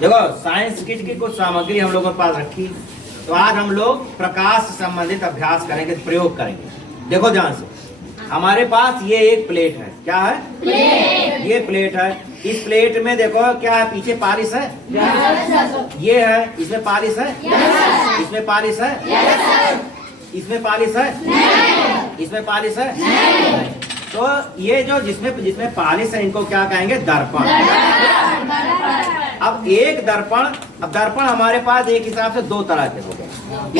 देखो science kit की कुछ सामग्री हम लोगों के पास रखी, तो आज हम लोग प्रकाश से संबंधित अभ्यास करेंगे, प्रयोग करेंगे। देखो ध्यान से, हमारे पास ये एक प्लेट है। क्या है? प्लेट। ये प्लेट है। इस प्लेट में देखो क्या है, पीछे पालिश है। ये है, इसमें पालिश है। इसमें पालिश है। इसमें पालिश है। इसमें पालिश है। तो ये जो जिसमें पालिश है, इनको क्या कहेंगे? दर्पण। अब एक दर्पण, अब दर्पण हमारे पास एक हिसाब से दो तरह के हो गए।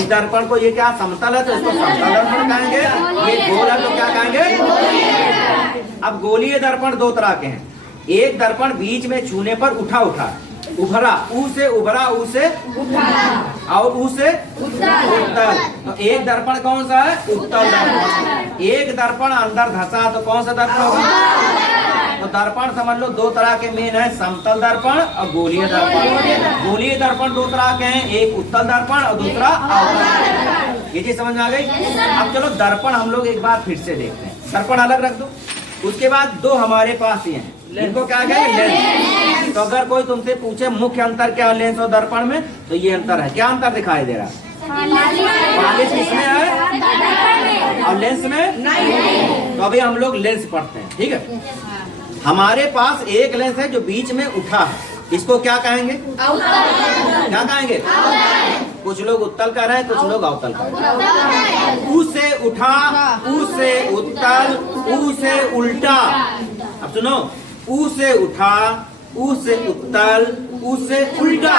इस दर्पण को, ये क्या समतल है तो इसको समतल दर्पण कहेंगे, ये गोल है तो क्या कहेंगे? अब गोलीय दर्पण दो तरह के हैं। एक दर्पण बीच में छूने पर उठा उभरा, ऊ से उभरा, ऊ से और ऊ से उत्तल। तो एक दर्पण कौन सा है? उत्तल दर्पण। एक दर्पण अंदर धंसा तो कौन सा दर्पण होगा? तो दर्पण समझ लो दो तरह के मेन है, समतल दर्पण और गोलीय दर्पण। गोलीय दर्पण दो तरह के हैं, एक उत्तल दर्पण और दूसरा अवतल। ये चीज समझ में आ गई? अब चलो दर्पण हम लोग एक बार फिर से देखते हैं। दर्पण अलग रख दो। उसके बाद दो हमारे पास ये हैं, इनको क्या कहेंगे? लेंस। तो अगर कोई तुमसे पूछे मुख्य अंतर क्या लेंस और दर्पण में, तो ये अंतर है। क्या अंतर दिखाई दे रहा है? पालिश किसमें है और लेंस में नहीं। तो अभी हम लोग लेंस पढ़ते हैं, ठीक है? हमारे पास एक लेंस है जो बीच में उठा है, इसको क्या कहेंगे? क्या कहेंगे? कुछ लोग उत्तल कह रहे हैं, कुछ लोग अवतल कह रहे हैं। ऊ से उठा, ऊ से उत्तल, ऊ से उल्टा। अब सुनो, ऊ से उठा, ऊ से उत्तल, ऊ से उल्टा।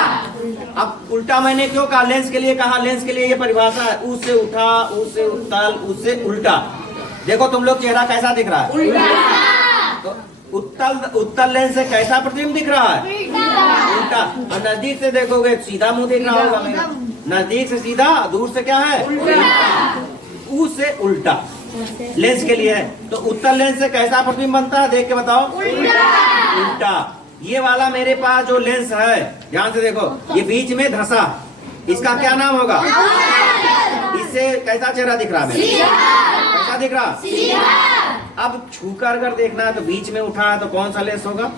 अब उल्टा मैंने क्यों कहा? लेंस के लिए कहा। लेंस के लिए ये परिभाषा है, ऊ से उठा, ऊ से उत्तल, ऊ से उल्टा। देखो तुम लोग चेहरा कैसा दिख रहा है? तो उत्तल लेंस से कैसा प्रतिबिंब दिख रहा है? उल्टा। और नजदीक से देखोगे सीधा मुंह दिख रहा होगा मेरा। नजदीक से सीधा, दूर से क्या है? ऊ से उल्टा लेंस के लिए है। तो उत्तल लेंस से कैसा प्रतिबिंब बनता है? देख के बताओ। उल्टा। ये वाला मेरे पास जो लेंस है, ध्यान से देखो, ये बीच में धंसा, इसका क्या नाम होगा? इससे कैसा चेहरा दिख रहा है? कैसा दिख रहा? अब छूकर अगर देखना है तो बीच में उठा है तो कौन सा लेंस होगा?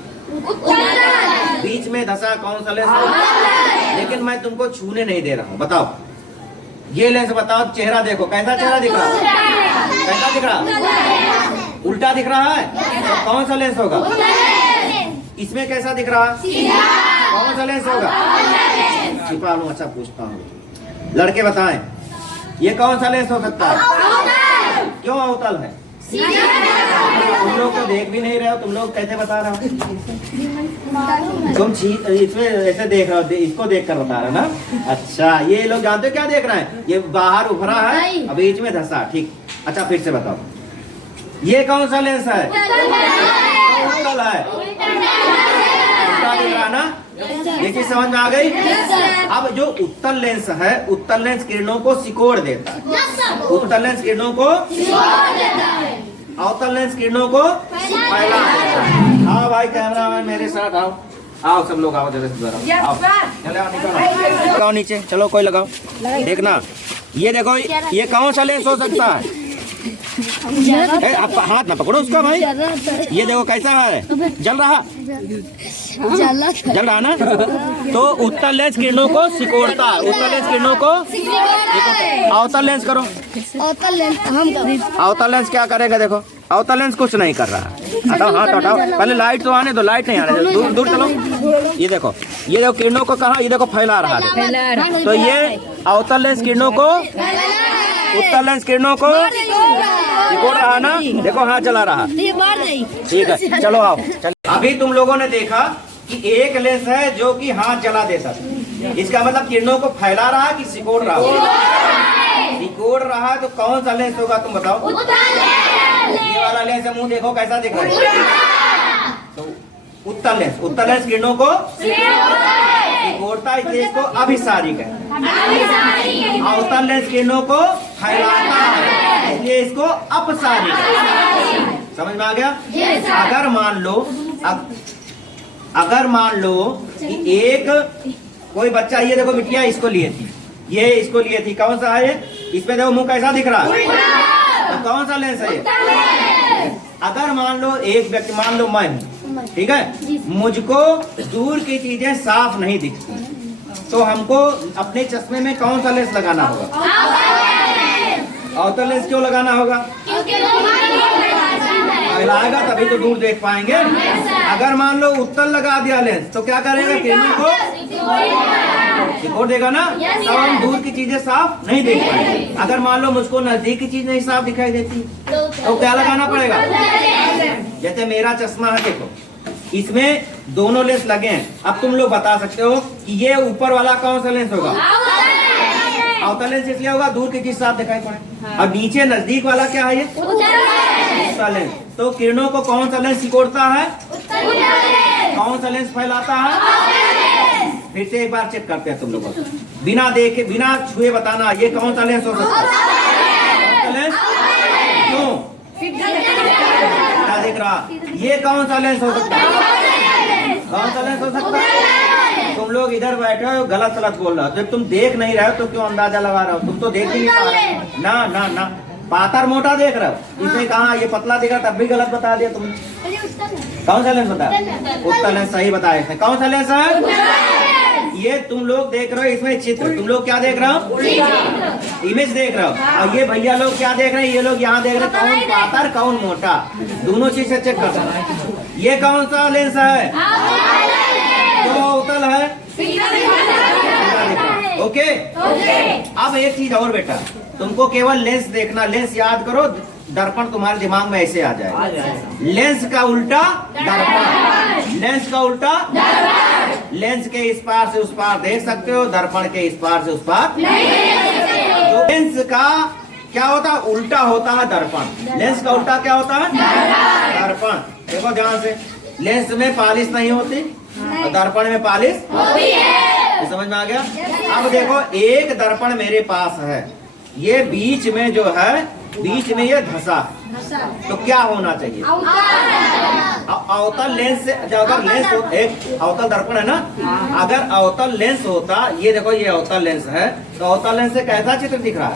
बीच में धंसा कौन सा लेंस होगा? लेकिन मैं तुमको छूने नहीं दे रहा हूँ। बताओ ये लेंस, बताओ चेहरा देखो, कैसा चेहरा दिख रहा है? कैसा दिख रहा? उल्टा दिख रहा है। तो कौन सा लेंस होगा? इसमें कैसा दिख रहा है? कौन सा लेंस होगा? छिपा लूं। अच्छा पूछता हूँ, लड़के बताएं, ये कौन सा लेंस हो सकता है? क्यों अवतल है? तुम लोग तो देख भी नहीं रहे हो, तुम लोग कैसे बता रहे हो? तुम इसमें ऐसे देख रहे हो, इसको देख कर बता रहे हो ना? अच्छा, ये लोग जानते हो क्या देख रहे हैं? ये बाहर उभरा है और बीच में धंसा। ठीक, अच्छा फिर से बताओ, ये कौन सा लेंस है? उत्तल है। उल्टा दिख रहा ना? ये चीज समझ में आ गई? अब जो उत्तल लेंस है, उत्तल लेंस किरणों को सिकोड़ देता है। उत्तल लेंस किरणों को अवतल लेंस किरणों को फैला देता है। आओ भाई कैमरामैन मेरे साथ आओ, आओ सब लोग आओ, जरा से आओ, लगाओ नीचे, चलो कोई लगाओ। देखना, ये देखो, ये कौन सा लेंस हो सकता है? आप हाथ ना पकड़ो उसका भाई। ये देखो कैसा है, जल रहा ना? तो उत्तल लेंस किरणों को सिकोड़ता है। उत्तल लेंस किरणों को अवतल लेंस करो। अवतल लेंस क्या करेगा? देखो अवतल लेंस कुछ नहीं कर रहा है। हटाओ, हाथ हटाओ, पहले लाइट तो आने दो, लाइट नहीं आ रही, दूर दूर चलो। ये देखो किरणों को कहा, ये देखो फैला रहा है। तो ये अवतल लेंस किरणों को, उत्तल लेंस किरणों को सिकोड़ रहा ना? देखो हाथ चला रहा। ठीक है, चलो आओ। अभी तुम लोगों ने देखा कि एक लेंस है जो कि हाथ जला देता था। इसका मतलब किरणों को फैला रहा कि सिकोड़ रहा? सिकोड़ रहा। तो कौन सा लेंस होगा तुम बताओ? ये वाला लेंस है, मुंह देखो कैसा दिख रहा है? तो उत्तल लेंस, उत्तल लेंस किरणों को सिकोड़ता है, इसलिए इसको अभिसारी कहते हैं। अवतल लेंस किरणों को फैलाता है, इसलिए इसको अपसारी कहते हैं। समझ में आ गया? अगर मान लो कि एक कोई बच्चा, ये देखो बिटिया इसको लिए थी, ये इसको लिए थी, कौन सा है ये? इसमें देखो मुंह कैसा दिख रहा है? तो कौन सा लेंस है ये? अगर मान लो एक व्यक्ति, मान लो मैं हूँ, ठीक है। मुझको दूर की चीजें साफ नहीं दिखती, तो हमको अपने चश्मे में कौन सा लेंस लगाना होगा? आउटर लेंस क्यों लगाना होगा? लगाएगा तभी तो दूर देख पाएंगे। अगर मान लो उत्तल लगा दिया लेंस तो क्या करेगा? किरणों को सिकोड़ देगा ना, तब हम दूर की चीजें साफ नहीं देख पाएंगे। अगर मान लो मुझको नजदीक की चीज नहीं साफ दिखाई देती तो क्या लगाना पड़ेगा? जैसे मेरा चश्मा है, देखो इसमें दोनों लेंस लगे हैं। अब तुम लोग बता सकते हो कि ये ऊपर वाला कौन सा लेंस होगा? आउटर लेंस इसलिए होगा दूर की चीज साफ दिखाई पड़े। अब नीचे नजदीक वाला क्या है? ये उत्तल लेंस। तो किरणों को कौन सा लेंस सिकोड़ता है? कौन सा लेंस फैलाता है? फिर से एक बार चेक करते हैं तुम लोगों को, बिना देखे बिना छुए बताना ये कौन सा लेंस हो सकता है? कौन सा लेंस? क्यों? क्या देख रहा? ये कौन सा लेंस हो सकता है? कौन सा लेंस हो सकता है? तुम लोग इधर बैठे हो गलत सलत बोल रहे हो। जब तुम देख नहीं रहे हो तो क्यों अंदाजा लगा रहे हो? तुम तो देख ही नहीं पा रहे हो ना ना ना। पातर मोटा देख रहे हो, इसने कहा ये पतला दिख रहा, तब भी गलत बता दिया तुमने। कौन सा लेंस बताया? उत्तल लेंस सही बताया इसने। कौन सा लेंस है? ये तुम लोग देख रहे हो इसमें चित्र, तुम लोग क्या देख रहे हो? इमेज देख रहे हो। और ये भैया लोग क्या देख रहे हैं? ये लोग यहाँ देख रहे हैं कौन पातर कौन मोटा, दोनों चीज से चेक कर सकते हैं। ये कौन सा लेंस है? तो उत्तल है। ओके। अब एक चीज और बेटा, तुमको केवल लेंस देखना, लेंस याद करो, दर्पण तुम्हारे दिमाग में ऐसे आ जाए। लेंस का उल्टा दर्पण, लेंस का उल्टा दर्पण। लेंस के इस पार से उस पार देख सकते हो, दर्पण के इस पार से उस पार नहीं देख सकते हो। लेंस का क्या होता है? उल्टा होता है दर्पण। लेंस का उल्टा क्या होता है? दर्पण। देखो ध्यान से, लेंस में पालिश नहीं होती और दर्पण में पालिश होती है। समझ में आ गया? अब देखो एक दर्पण मेरे पास है, ये बीच में जो है, बीच में ये धसा है, तो क्या होना चाहिए? अवतल लेंस से, अगर लेंस एक अवतल दर्पण है ना, अगर अवतल लेंस होता, ये देखो ये अवतल लेंस है, तो अवतल लेंस से कैसा चित्र दिख रहा है?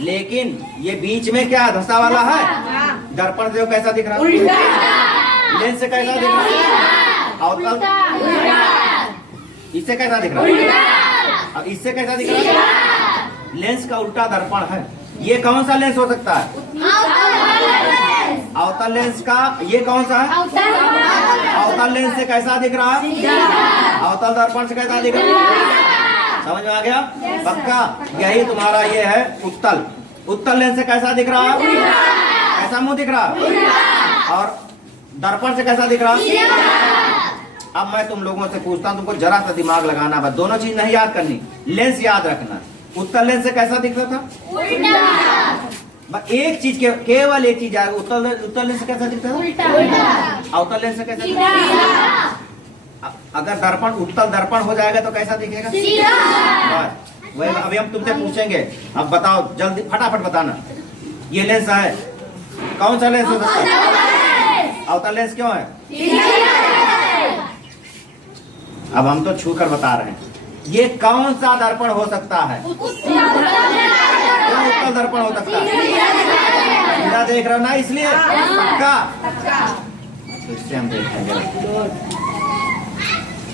लेकिन ये बीच में क्या धसा वाला है, दर्पण से कैसा दिख रहा है? लेंस से कैसा दिख रहा है? अवतल। इससे कैसा दिख रहा है? अब इससे कैसा दिख रहा है? लेंस का उल्टा दर्पण है। ये कौन सा लेंस हो सकता है? अवतल लेंस का ये कौन सा है? अवतल लेंस से कैसा दिख रहा है? अवतल दर्पण से कैसा दिख रहा है? समझ में आ गया? पक्का? यही तुम्हारा ये है उत्तल। उत्तल लेंस से कैसा दिख रहा है? कैसा मुंह दिख रहा है? और दर्पण से कैसा दिख रहा है? अब मैं तुम लोगों से पूछता हूँ, तुमको जरा सा दिमाग लगाना, बस दोनों चीज नहीं याद करनी, लेंस याद रखना। उत्तल लेंस से कैसा दिखता था? बस एक चीज केवल एक चीज आएगा, उत्तल लेंस से कैसा दिखता था? अवतल लेंस से कैसा दिखता? अगर दर्पण उत्तल दर्पण हो जाएगा तो कैसा दिखेगा? वही अभी हम तुमसे पूछेंगे, अब बताओ जल्दी फटाफट बताना। ये लेंस है, कौन सा लेंस हो सकता है? अवतल लेंस क्यों है? अब हम तो छू कर बता रहे हैं। ये कौन सा दर्पण हो सकता है? उत्तल दर्पण हो सकता है। सीधा देख रहे हो ना, इसलिए पक्का। इससे हम देखेंगे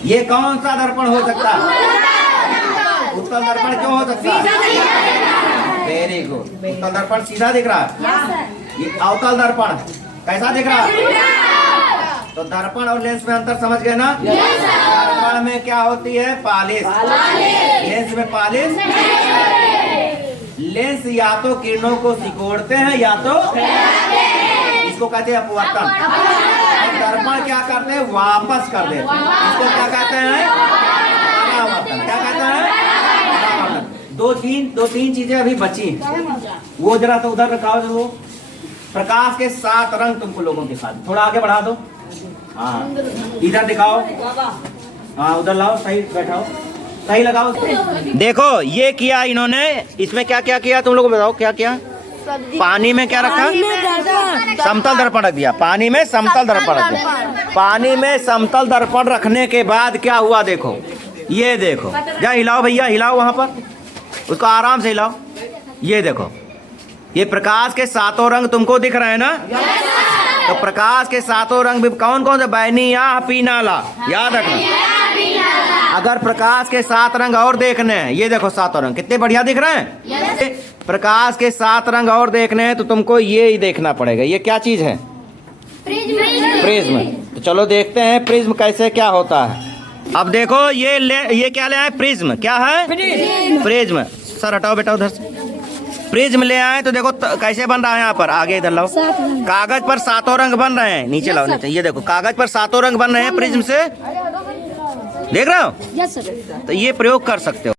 ये कौन सा दर्पण हो सकता है? उत्तल दर्पण क्यों हो सकता है? Very good. उत्तल दर्पण सीधा दिख रहा है। ये अवतल दर्पण कैसा दिख रहा है? तो दर्पण और लेंस में अंतर समझ गए ना? दर्पण में क्या होती है? पालिश। लेंस में पालिश। लेंस या तो किरणों को सिकोड़ते हैं या तो इसको कहते हैं अपवर्तन। दर्पण क्या करते हैं? वापस कर देते हैं। इसको क्या कहते हैं? परावर्तन। क्या कहते हैं? दो तीन चीजें अभी बची हैं, वो जरा तो उधर रखाओ। जो वो प्रकाश के 7 रंग तुमको लोगों के साथ, थोड़ा आगे बढ़ा दो। हाँ इधर दिखाओ, हाँ उधर लाओ, सही बैठाओ, सही लगाओ। देखो ये किया इन्होंने, इसमें क्या क्या किया तुम लोग बताओ? क्या किया? पानी में क्या रखा? समतल दर्पण रख दिया। पानी में समतल दर्पण रख दिया। पानी में समतल दर्पण रखने के बाद क्या हुआ? देखो ये देखो, जा हिलाओ भैया, हिलाओ वहां पर, उसको आराम से हिलाओ। ये देखो, ये प्रकाश के 7 रंग तुमको दिख रहे हैं ना? तो प्रकाश के सातों रंग भी कौन कौन से? बैनी या पीनाला, याद रखना। अगर प्रकाश के 7 रंग और देखने हैं, ये देखो 7 रंग कितने बढ़िया दिख रहे हैं। प्रकाश के 7 रंग और देखने हैं तो तुमको ये ही देखना पड़ेगा। ये क्या चीज है? प्रिज्म। तो चलो देखते हैं प्रिज्म कैसे क्या होता है। अब देखो ये क्या ले आए? प्रिज्म। क्या है? प्रिज्म। सर हटाओ बेटा उधर से। प्रिज्म ले आए तो देखो कैसे बन रहा है। यहाँ पर आगे इधर लाओ। कागज पर 7 रंग बन रहे हैं। नीचे लाओ नीचे। ये देखो कागज पर 7 रंग बन रहे हैं प्रिज्म से, देख रहे हो? तो ये प्रयोग कर सकते हो।